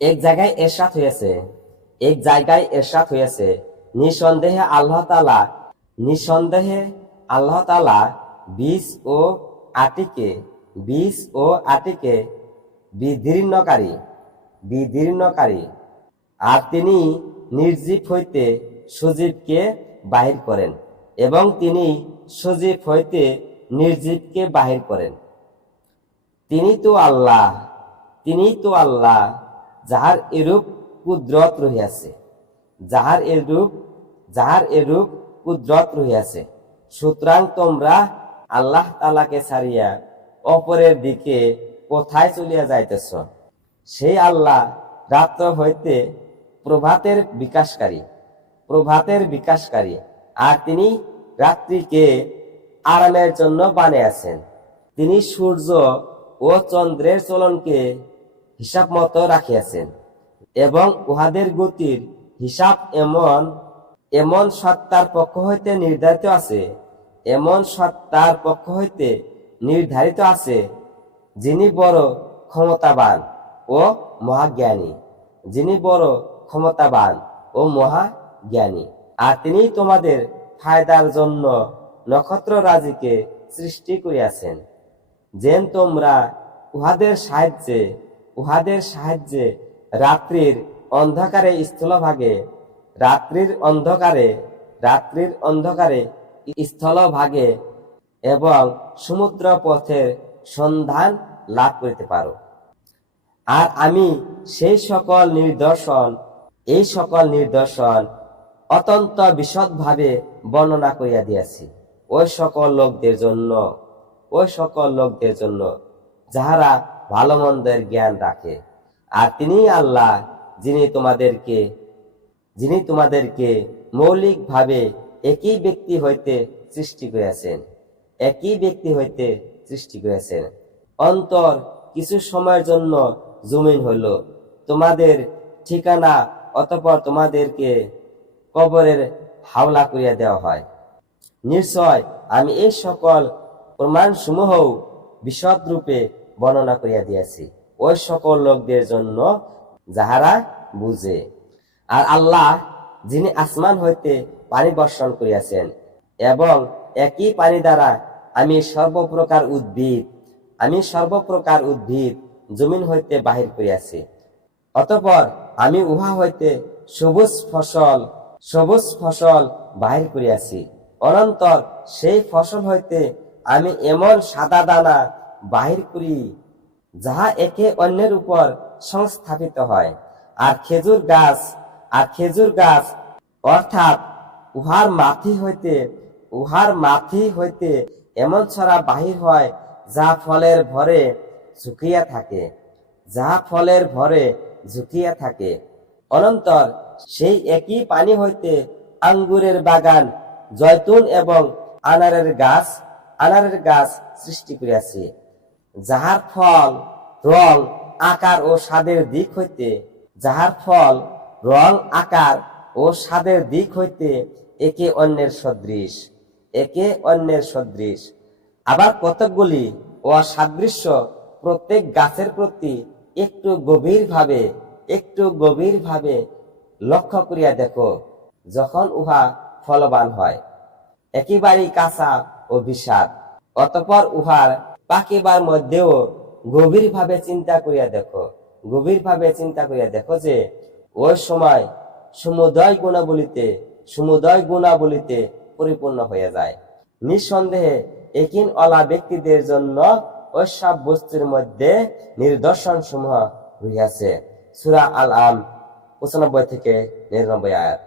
এক জায়গায় এরশাদ হয়েছে, নিঃসন্দেহে আল্লাহ তাআলা বীজ ও আটিকে বিদীর্ণকারী, আর তিনি নির্জীব হইতে সজীবকে বাহির করেন, এবং তিনি সজীব হইতে নির্জীবকে বাহির করেন। তিনি তো আল্লাহ, যাহার এরূপ কুদরত রহিয়াছে। সুতরাং তোমরা আল্লাহ তাআলাকে ছাড়িয়া অপরের দিকে কোথায় চলিয়া যাইতেছ? সেই আল্লাহ রাত্র হইতে প্রভাতের বিকাশকারী, আর তিনি রাত্রিকে আরামের জন্য বানিয়েছেন। তিনি সূর্য ও চন্দ্রের চলনকে হিসাব মতো রাখিয়াছেন, এবং উহাদের গতির হিসাব এমন সত্তার পক্ষ হইতে নির্ধারিত আছে, যিনি বড় ক্ষমতাবান ও মহাজ্ঞানী। আর তিনি তোমাদের ফায়দার জন্য নক্ষত্র রাজিকে সৃষ্টি করিয়াছেন, যেন তোমরা উহাদের সাহায্যে রাত্রির অন্ধকারে স্থলভাগে এবং সমুদ্র পথের সন্ধান লাভ করিতে পারো। আর আমি এই সকল নিদর্শন অত্যন্ত বিশদভাবে বর্ণনা করিয়া দিয়াছি ওই সকল লোকদের জন্য যাহারা ভালো মন্দের জ্ঞান রাখে। আর তিনি আল্লাহ, যিনি তোমাদেরকে মৌলিকভাবে একই ব্যক্তি হইতে সৃষ্টি করিয়াছেন। অন্তর কিছু সময়ের জন্য জমিন হইল তোমাদের ঠিকানা, অতঃপর তোমাদেরকে কবরের হাওলা করিয়া দেওয়া হয়। নিশ্চয় আমি এই সকল প্রমাণসমূহ বিশদ রূপে বর্ণনা করিয়া দিয়াছি ওই সকল লোকদের জন্য যাহারা বুঝে। আর আল্লাহ, যিনি আসমান হইতে পানি বর্ষণ করিয়াছেন, এবং একই পানি দ্বারা আমি সর্বপ্রকার উদ্ভিদ জমিন হইতে বাহির করিয়াছি, অতঃপর আমি উহা হইতে সবুজ ফসল বাহির করিয়াছি। অনন্তর সেই ফসল হইতে আমি এমন সাদা দানা বাহির করি, যাহা একে অন্যের উপর সংস্থাপিত হয়। আর খেজুর গাছ অর্থাৎ উহার মাথি হইতে এমন ছড়া বাহির হয়, যা ফলের ভরে ঝুঁকিয়া থাকে। অনন্তর সেই একই পানি হইতে আঙ্গুরের বাগান, জয়তুন এবং আনারের গাছ সৃষ্টি করিয়াছি, যাহার ফল রং আকার ও স্বাদের দিক হইতে একে অন্যের সদৃশ। আবার কতকগুলি অসাদৃশ্য প্রত্যেক গাছের প্রতি একটু গভীরভাবে লক্ষ্য করিয়া দেখো, যখন উহা ফলবান হয়, একেবারেই কাঁচা ও বিষাদ। অতঃপর উহার পাকিবার মধ্যেও গভীরভাবে চিন্তা করিয়া দেখো যে ওই সময় সমুদয় গুণাবলীতে পরিপূর্ণ হয়ে যায়। নিঃসন্দেহে একিন ওয়ালা ব্যক্তিদের জন্য ওই সব বস্তুর মধ্যে নিদর্শন সমূহ রহিয়াছে। সূরা আল-আম 95 থেকে 99 আয়াত।